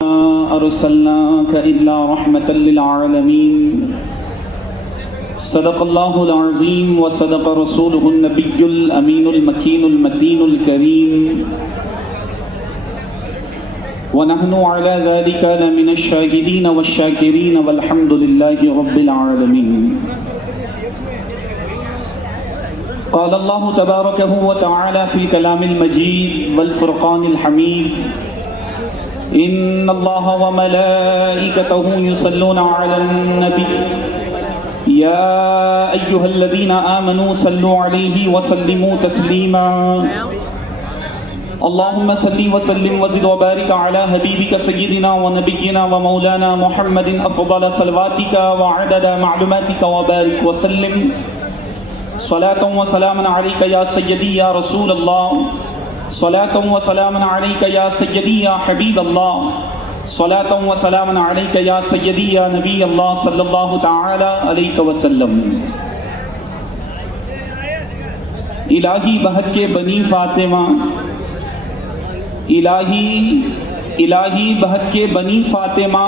أرسلناك إلا رحمة للعالمين صدق الله العظيم وصدق رسوله النبي الأمين المكين المتين الكريم ونحن على ذلك لمن الشاهدين والشاكرين والحمد لله رب العالمين. قال الله تبارك وتعالى في الكلام المجيد والفرقان الحميد: إن الله وملائكته يصلون على النبي يا أيها الذين آمنوا صلوا عليه وسلموا تسليما. اللهم صل وسلم وزد وبارك على حبيبك سيدنا ونبينا ومولانا محمد أفضل صلواتك وعدد معلوماتك وبارك وسلم. صلاة وسلام عليك يا سيدي يا رسول الله، صلاة وسلام عليك يا سيدي يا حبيب الله، صلاة وسلام عليك يا سيدي يا نبي الله صلی اللہ تعالی علیہ وسلم. الہی بحق کے بنی فاطمہ، الہی بحق کے بنی فاطمہ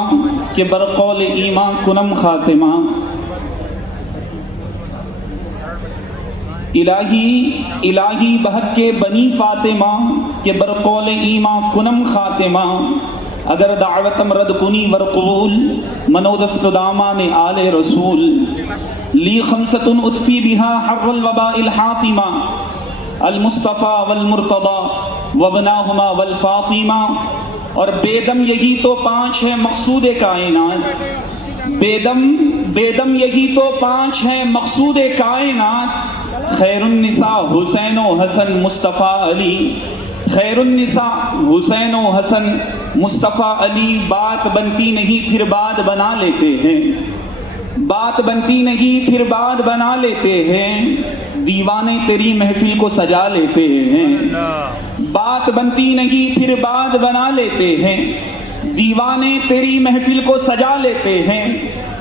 کے برقول ایمان کنم خاتمہ. الہی بحق کے بنی فاطمہ کے برقول ایمان کنم خاتمہ. اگر دعوتم رد کنی ورقبول منودست دامان آل رسول. لی خمسۃ اطفی بہا حر الوباء الحاطمہ المصطفیٰ والمرتضی وابناہما والفاطمہ. اور بیدم یہی تو پانچ ہے مقصود کائنات، بیدم یہی تو پانچ ہے مقصود کائنات. خیر النساء حسین و حسن مصطفیٰ علی، خیر النساء حسین و حسن مصطفیٰ علی. بات بنتی نہیں پھر بات بنا لیتے ہیں، بات بنتی نہیں پھر بات بنا لیتے ہیں. دیوانے تیری محفل کو سجا لیتے ہیں، بات بنتی نہیں پھر بات بنا لیتے ہیں. دیوانے تیری محفل کو سجا لیتے ہیں.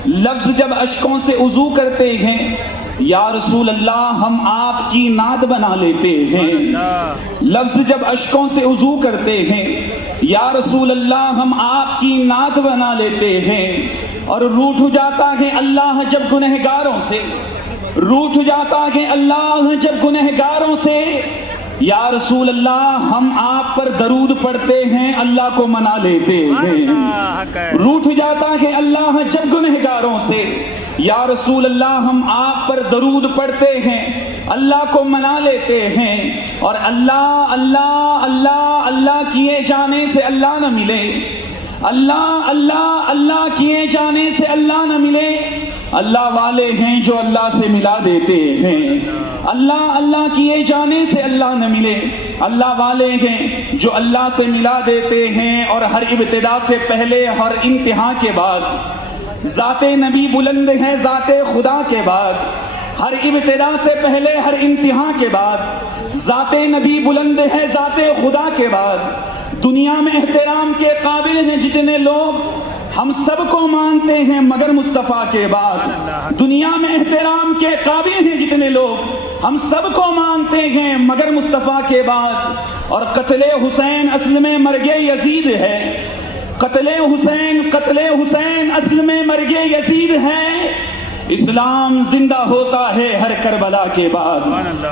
لفظ جب اشکوں سے وضو کرتے ہیں یا رسول اللہ ہم آپ کی نعت بنا لیتے ہیں. لفظ جب اشکوں سے وضو کرتے ہیں یا رسول اللہ ہم آپ کی نعت بنا لیتے ہیں. اور روٹھ جاتا ہے اللہ جب گنہگاروں سے، روٹھ جاتا ہے اللہ جب گنہگاروں سے. یا رسول اللہ ہم آپ پر درود پڑھتے ہیں اللہ کو منا لیتے ہیں. روٹھ جاتا ہے اللہ جب گنہگاروں سے. یا رسول اللہ ہم آپ پر درود پڑھتے ہیں اللہ کو منا لیتے ہیں. اور اللہ اللہ اللہ اللہ کیے جانے سے اللہ نہ ملے، اللہ اللہ اللہ کیے جانے سے اللہ نہ ملے. اللہ والے ہیں جو اللہ سے ملا دیتے ہیں، اللہ اللہ کیے جانے سے اللہ نہ ملے. اللہ والے ہیں جو اللہ سے ملا دیتے ہیں. اور ہر ابتدا سے پہلے ہر انتہا کے بعد ذات نبی بلند ہے ذات خدا کے بعد. ہر ابتدا سے پہلے ہر انتہا کے بعد ذات نبی بلند ہے ذات خدا کے بعد. دنیا میں احترام کے قابل ہیں جتنے لوگ ہم سب کو مانتے ہیں مگر مصطفیٰ کے بعد. دنیا میں احترام کے قابل ہیں جتنے لوگ ہم سب کو مانتے ہیں مگر مصطفیٰ کے بعد. اور قتل حسین اصل میں مرگ یزید ہے، قتل حسین اصل میں مرگ یزید ہے. اسلام زندہ ہوتا ہے ہر کربلا کے بعد،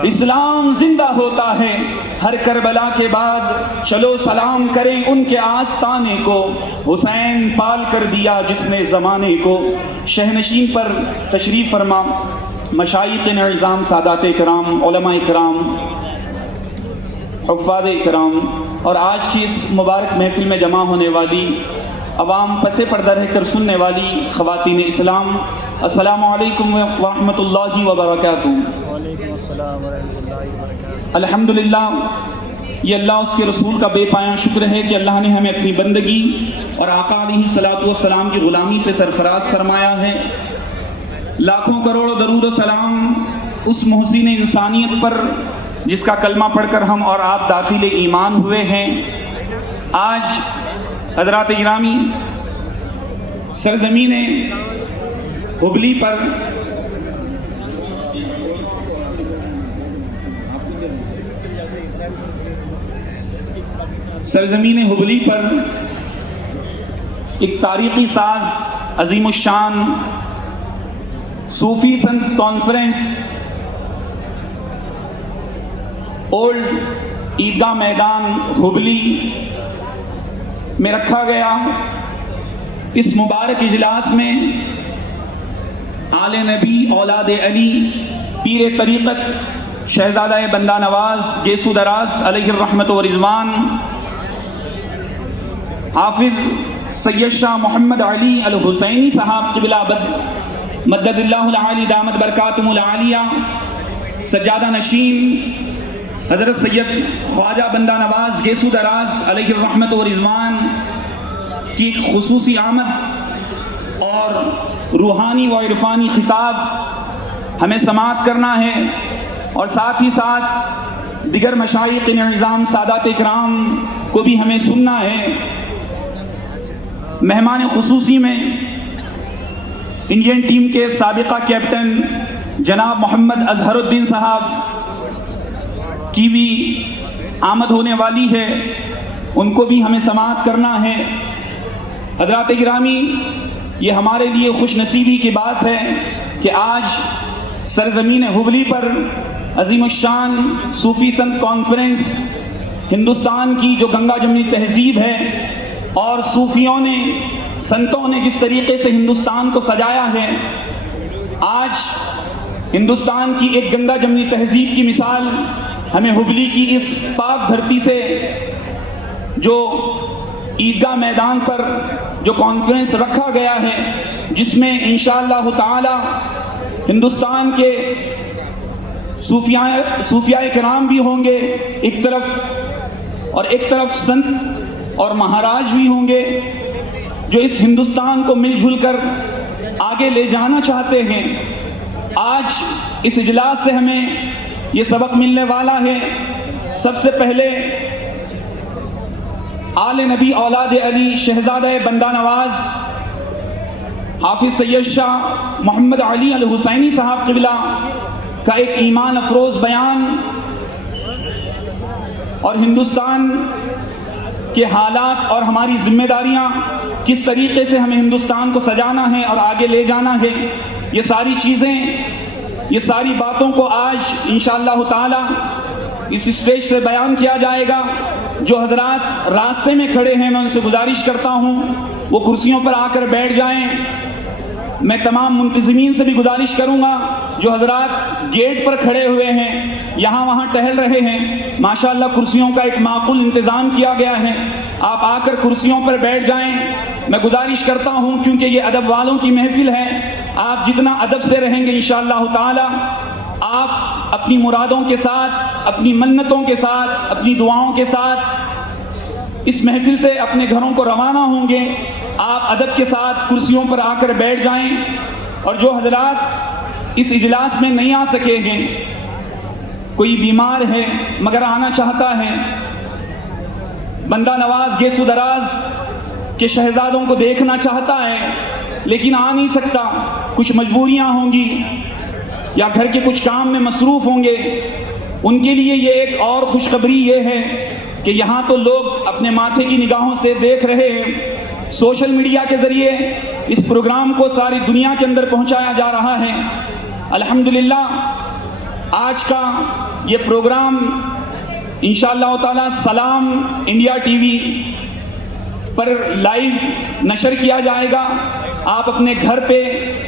اسلام زندہ ہوتا ہے ہر کربلا کے بعد. چلو سلام کریں ان کے آستانے کو، حسین پال کر دیا جس نے زمانے کو. شہنشین پر تشریف فرما مشائخ اعظام، سادات کرام، علماء کرام، حفاظ کرام، اور آج کی اس مبارک محفل میں جمع ہونے والی عوام، پس پردہ رہ کر سننے والی خواتین اسلام، السلام علیکم ورحمۃ اللہ وبرکاتہ. وعلیکم السلام ورحمۃ اللہ وبرکاتہ. الحمدللہ، یہ اللہ اس کے رسول کا بے پایاں شکر ہے کہ اللہ نے ہمیں اپنی بندگی اور آقا علیہ الصلوۃ والسلام کی غلامی سے سرفراز فرمایا ہے. لاکھوں کروڑ درود و سلام اس محسن انسانیت پر جس کا کلمہ پڑھ کر ہم اور آپ داخل ایمان ہوئے ہیں. آج حضرات گرامی سرزمین ہبلی پر سرزمین ہبلی پر ایک تاریخی ساز عظیم الشان صوفی سنت کانفرنس اولڈ عیدگاہ میدان ہبلی میں رکھا گیا۔ اس مبارک اجلاس میں آل نبی اولاد علی پیر طریقت شہزادہ بندہ نواز گیسو دراز علیہ الرحمت و رضوان، حافظ سید شاہ محمد علی الحسینی صاحب قبلہ مدد اللہ العالی دامت برکاتہم العالیہ، سجادہ نشین حضرت سید خواجہ بندہ نواز گیسو دراز علیہ الرحمت و رضوان کی ایک خصوصی آمد اور روحانی و عرفانی خطاب ہمیں سماعت کرنا ہے، اور ساتھ ہی ساتھ دیگر مشائخ نظام سادات اکرام کو بھی ہمیں سننا ہے۔ مہمان خصوصی میں انڈین ٹیم کے سابقہ کیپٹن جناب محمد اظہر الدین صاحب کی بھی آمد ہونے والی ہے، ان کو بھی ہمیں سماعت کرنا ہے۔ حضرات گرامی، یہ ہمارے لیے خوش نصیبی کی بات ہے کہ آج سرزمین ہبلی پر عظیم الشان صوفی سنت کانفرنس ہندوستان کی جو گنگا جمنی تہذیب ہے اور صوفیوں نے سنتوں نے جس طریقے سے ہندوستان کو سجایا ہے، آج ہندوستان کی ایک گنگا جمنی تہذیب کی مثال ہمیں ہبلی کی اس پاک دھرتی سے، جو عیدگاہ میدان پر جو کانفرنس رکھا گیا ہے، جس میں انشاءاللہ تعالی ہندوستان کے صوفیاء کرام بھی ہوں گے ایک طرف، اور ایک طرف سنت اور مہاراج بھی ہوں گے جو اس ہندوستان کو مل جل کر آگے لے جانا چاہتے ہیں۔ آج اس اجلاس سے ہمیں یہ سبق ملنے والا ہے۔ سب سے پہلے آل نبی اولاد علی شہزادہ بندہ نواز حافظ سید شاہ محمد علی الحسینی صاحب قبلہ کا ایک ایمان افروز بیان اور ہندوستان کے حالات اور ہماری ذمہ داریاں کس طریقے سے ہمیں ہندوستان کو سجانا ہے اور آگے لے جانا ہے، یہ ساری چیزیں، یہ ساری باتوں کو آج انشاءاللہ تعالی اس اسٹیج سے بیان کیا جائے گا۔ جو حضرات راستے میں کھڑے ہیں میں ان سے گزارش کرتا ہوں وہ کرسیوں پر آ کر بیٹھ جائیں۔ میں تمام منتظمین سے بھی گزارش کروں گا جو حضرات گیٹ پر کھڑے ہوئے ہیں، یہاں وہاں ٹہل رہے ہیں، ماشاءاللہ کرسیوں کا ایک معقول انتظام کیا گیا ہے، آپ آ کر کرسیوں پر بیٹھ جائیں۔ میں گزارش کرتا ہوں کیونکہ یہ ادب والوں کی محفل ہے، آپ جتنا ادب سے رہیں گے انشاءاللہ تعالی آپ اپنی مرادوں کے ساتھ، اپنی منتوں کے ساتھ، اپنی دعاؤں کے ساتھ اس محفل سے اپنے گھروں کو روانہ ہوں گے۔ آپ ادب کے ساتھ کرسیوں پر آ کر بیٹھ جائیں، اور جو حضرات اس اجلاس میں نہیں آ سکے ہیں، کوئی بیمار ہے مگر آنا چاہتا ہے، بندہ نواز گیسو دراز کے شہزادوں کو دیکھنا چاہتا ہے لیکن آ نہیں سکتا، کچھ مجبوریاں ہوں گی یا گھر کے کچھ کام میں مصروف ہوں گے، ان کے لیے یہ ایک اور خوشخبری یہ ہے کہ یہاں تو لوگ اپنے ماتھے کی نگاہوں سے دیکھ رہے ہیں، سوشل میڈیا کے ذریعے اس پروگرام کو ساری دنیا کے اندر پہنچایا جا رہا ہے۔ الحمدللہ آج کا یہ پروگرام انشاءاللہ تعالی سلام انڈیا ٹی وی پر لائیو نشر کیا جائے گا۔ آپ اپنے گھر پہ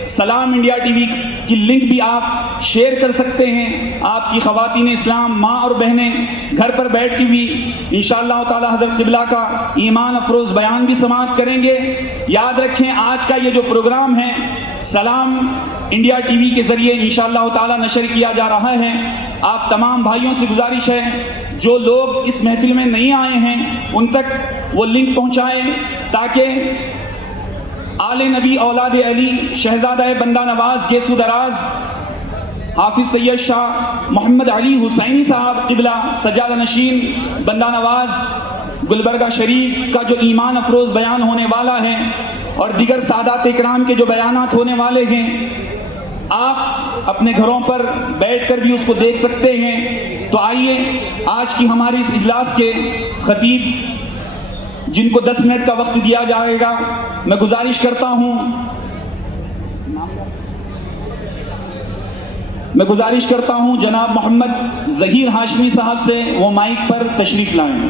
سلام انڈیا ٹی وی کی لنک بھی آپ شیئر کر سکتے ہیں۔ آپ کی خواتین اسلام ماں اور بہنیں گھر پر بیٹھ کے بھی انشاءاللہ تعالی حضرت قبلہ کا ایمان افروز بیان بھی سماعت کریں گے۔ یاد رکھیں آج کا یہ جو پروگرام ہے سلام انڈیا ٹی وی کے ذریعے انشاءاللہ تعالی نشر کیا جا رہا ہے۔ آپ تمام بھائیوں سے گزارش ہے جو لوگ اس محفل میں نہیں آئے ہیں ان تک وہ لنک پہنچائیں تاکہ آل نبی اولاد علی شہزادہ بندہ نواز گیسو دراز حافظ سید شاہ محمد علی حسینی صاحب قبلہ سجادہ نشین بندہ نواز گلبرگہ شریف کا جو ایمان افروز بیان ہونے والا ہے اور دیگر سادات اکرام کے جو بیانات ہونے والے ہیں، آپ اپنے گھروں پر بیٹھ کر بھی اس کو دیکھ سکتے ہیں۔ تو آئیے آج کی ہماری اس اجلاس کے خطیب جن کو 10 منٹ کا وقت دیا جائے گا، میں گزارش کرتا ہوں جناب محمد ظہیر ہاشمی صاحب سے وہ مائک پر تشریف لائیں۔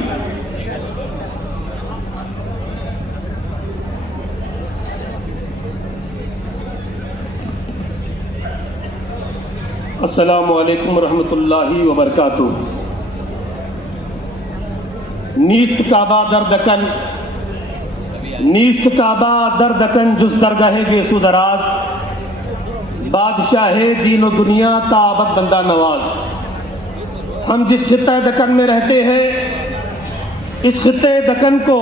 السلام علیکم ورحمۃ اللہ وبرکاتہ۔ نیست کعبہ در دکن، نیست کعبہ در دکن جز درگاہ گیسو دراز، بادشاہ دین و دنیا تا ابد بندہ نواز۔ ہم جس خطہ دکن میں رہتے ہیں، اس خطہ دکن کو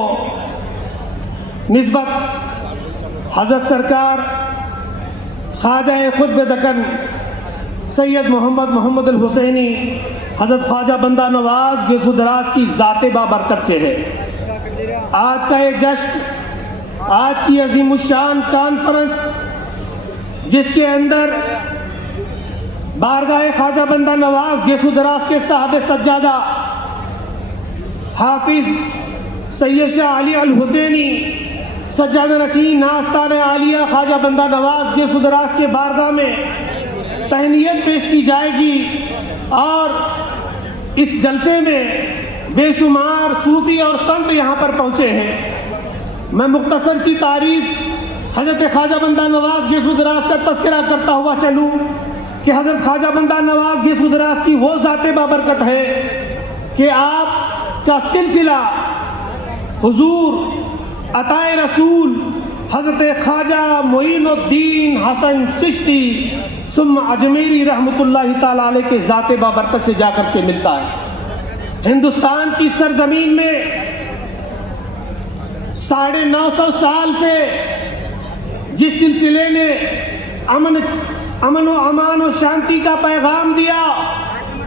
نسبت حضرت سرکار خواجہ قطب دکن سید محمد الحسینی حضرت خواجہ بندہ نواز گیسو دراز کی ذات بابرکت سے ہے۔ آج کا یہ جشن، آج کی عظیم الشان کانفرنس، جس کے اندر بارگاہ خواجہ بندہ نواز گیسو دراز کے صاحب سجادہ حافظ سید شاہ علی الحسینی سجادہ نشین آستان عالیہ خواجہ بندہ نواز گیسو دراز کے بارگاہ میں تہنیت پیش کی جائے گی، اور اس جلسے میں بے شمار صوفی اور سنت یہاں پر پہنچے ہیں۔ میں مختصر سی تعریف حضرت خواجہ بندہ نواز گیسو دراز کا تذکرہ کرتا ہوا چلوں کہ حضرت خواجہ بندہ نواز گیسو دراز کی وہ ذات بابرکت ہے کہ آپ کا سلسلہ حضور عطائے رسول حضرت خواجہ معین الدین حسن چشتی ثم اجمیری رحمۃ اللہ تعالیٰ علیہ کے ذات بابرکت سے جا کر کے ملتا ہے۔ ہندوستان کی سرزمین میں 950 سال سے جس سلسلے نے امن و امان و شانتی کا پیغام دیا،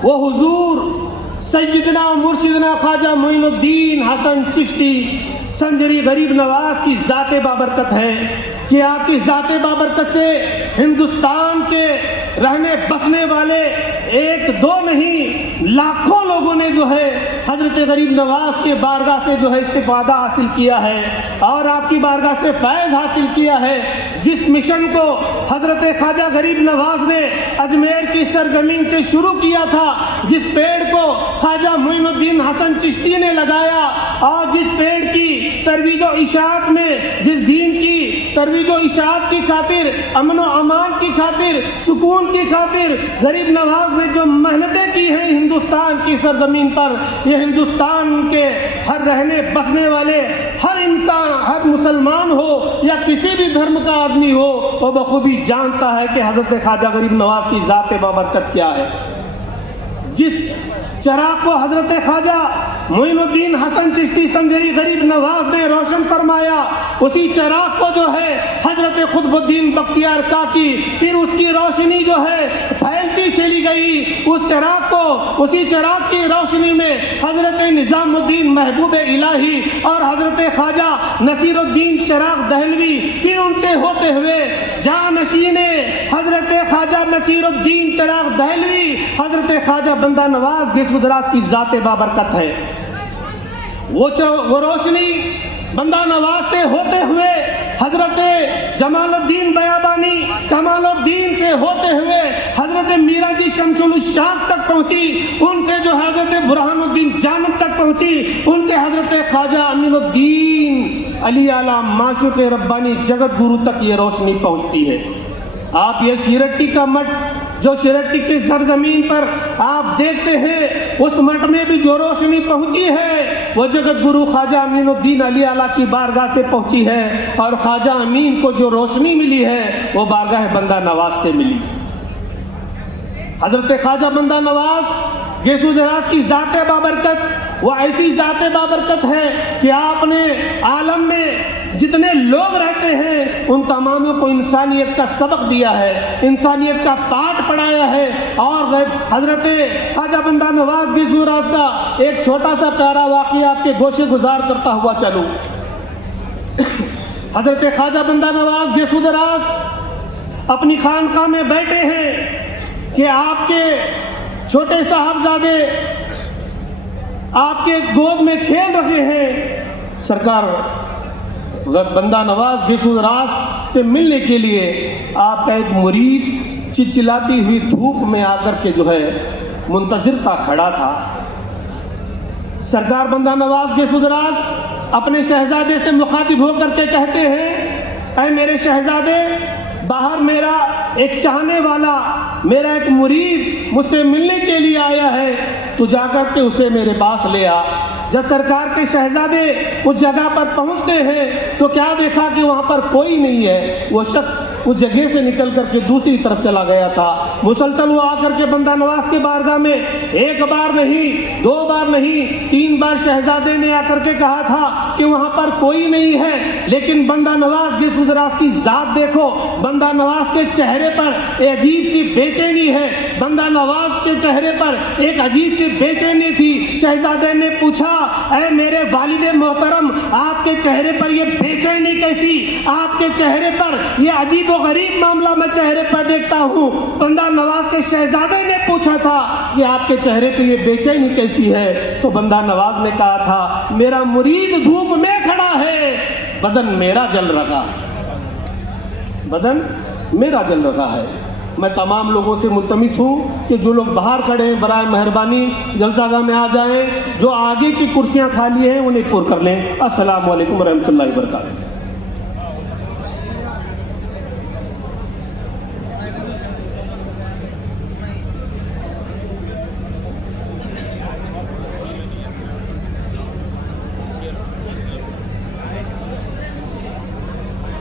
وہ حضور سیدنا و مرشدنا خواجہ معین الدین حسن چشتی سنجری غریب نواز کی ذات بابرکت ہے کہ آپ کی ذات بابرکت سے ہندوستان کے رہنے بسنے والے ایک دو نہیں لاکھوں لوگوں نے جو ہے حضرت غریب نواز کے بارگاہ سے جو ہے استفادہ حاصل کیا ہے، اور آپ کی بارگاہ سے فیض حاصل کیا ہے۔ جس مشن کو حضرت خواجہ غریب نواز نے اجمیر کی سرزمین سے شروع کیا تھا، جس پیڑ کو خواجہ معین الدین حسن چشتی نے لگایا، اور جس پیڑ کی ترویج و اشاعت میں، جس دین کی ترویج و اشاعت کی خاطر، امن و امان کی خاطر، سکون کی خاطر غریب نواز نے جو محنتیں کی ہیں ہندوستان کی سرزمین پر، یہ ہندوستان کے ہر رہنے بسنے والے ہر انسان، ہر مسلمان ہو یا کسی بھی دھرم کا آدمی ہو، وہ بخوبی جانتا ہے کہ حضرت خواجہ غریب نواز کی ذات بابرکت کیا ہے۔ جس چراغ کو حضرت خواجہ معین الدین حسن چشتی سنجری غریب نواز نے روشن فرمایا، اسی چراغ کو جو ہے حضرت قطب الدین بختیار کاکی، پھر اس کی روشنی جو ہے پھیلتی چلی گئی۔ اس چراغ کو، اسی چراغ کی روشنی میں حضرت نظام الدین محبوب الہی اور حضرت خواجہ نصیر الدین چراغ دہلوی، پھر ان سے ہوتے ہوئے جانشین حضرت خواجہ نصیر الدین چراغ دہلوی حضرت خواجہ بندہ نواز گیسو دراز کی ذات بابرکت ہے۔ وہ روشنی بندہ نواز سے ہوتے ہوئے حضرت جمال الدین بیابانی کمال الدین سے ہوتے ہوئے حضرت میرا جی شمس الشاق تک پہنچی، ان سے جو حضرت برہان الدین جانب تک پہنچی، ان سے حضرت خواجہ امین الدین علی اعلیٰ معشوق ربانی جگت گرو تک یہ روشنی پہنچتی ہے۔ آپ یہ شیرٹی کا مٹھ جو شیرٹی کی سرزمین پر آپ دیکھتے ہیں، اس مٹھ میں بھی جو روشنی پہنچی ہے وہ جگت گرو خواجہ امین الدین علی اعلیٰ کی بارگاہ سے پہنچی ہے، اور خواجہ امین کو جو روشنی ملی ہے وہ بارگاہ بندہ نواز سے ملی۔ حضرت خواجہ بندہ نواز گیسو دراز کی ذات بابرکت وہ ایسی ذات بابرکت ہے کہ آپ نے عالم میں جتنے لوگ رہتے ہیں ان تماموں کو انسانیت کا سبق دیا ہے، انسانیت کا پاٹ پڑھایا ہے۔ اور حضرت خواجہ بندہ نواز گیسو دراز کا ایک چھوٹا سا پیارا واقعہ آپ کے گوشے گزار کرتا ہوا چلوں۔ حضرت خواجہ بندہ نواز گیسو دراز اپنی خانقاہ میں بیٹھے ہیں کہ آپ کے چھوٹے صاحبزادے آپ کے گود میں کھیل رہے ہیں، سرکار بندہ نواز گیسو راس سے ملنے کے لیے آپ کا ایک مرید چلچلاتی ہوئی دھوپ میں آ کر کے جو ہے منتظر تھا، کھڑا تھا۔ سرکار بندہ نواز گیسو راس اپنے شہزادے سے مخاطب ہو کر کے کہتے ہیں، اے میرے شہزادے، باہر میرا ایک چاہنے والا، میرا ایک مرید مجھ سے ملنے کے لیے آیا ہے، تو جا کر کے اسے میرے پاس لے آ۔ جب سرکار کے شہزادے اس جگہ پر پہنچتے ہیں تو کیا دیکھا کہ وہاں پر کوئی نہیں ہے، وہ شخص اس جگہ سے نکل کر کے دوسری طرف چلا گیا تھا۔ مسلسل وہ آ کر کے بندہ نواز کے بارگاہ میں ایک بار نہیں، دو بار نہیں، 3 بار شہزادے نے آ کر کے کہا تھا کہ وہاں پر کوئی نہیں ہے، لیکن بندہ نواز کی سزراف کی ذات دیکھو، بندہ نواز کے چہرے پر ایک عجیب سی بے چینی ہے، بندہ نواز کے چہرے پر ایک عجیب سی بے چینی تھی۔ شہزادے نے پوچھا، اے میرے والد محترم، آپ کے چہرے پر یہ بے چینی کیسی؟ آپ کے چہرے پر یہ عجیب و غریب معاملہ میں چہرے پر دیکھتا ہوں۔ بندہ نواز کے شہزادے نے پوچھا تھا کہ آپ کے چہرے پہ یہ بے چینی کیسی ہے؟ تو بندہ نواز نے کہا تھا، میرا مرید دھوپ میں کھڑا ہے، بدن میرا جل رہا، بدن میرا جل رہا ہے۔ میں تمام لوگوں سے ملتمس ہوں کہ جو لوگ باہر کھڑے ہیں برائے مہربانی جلسہ گاہ میں آ جائیں، جو آگے کی کرسیاں خالی ہیں انہیں پر کر لیں۔ السلام علیکم ورحمۃ اللہ وبرکاتہ۔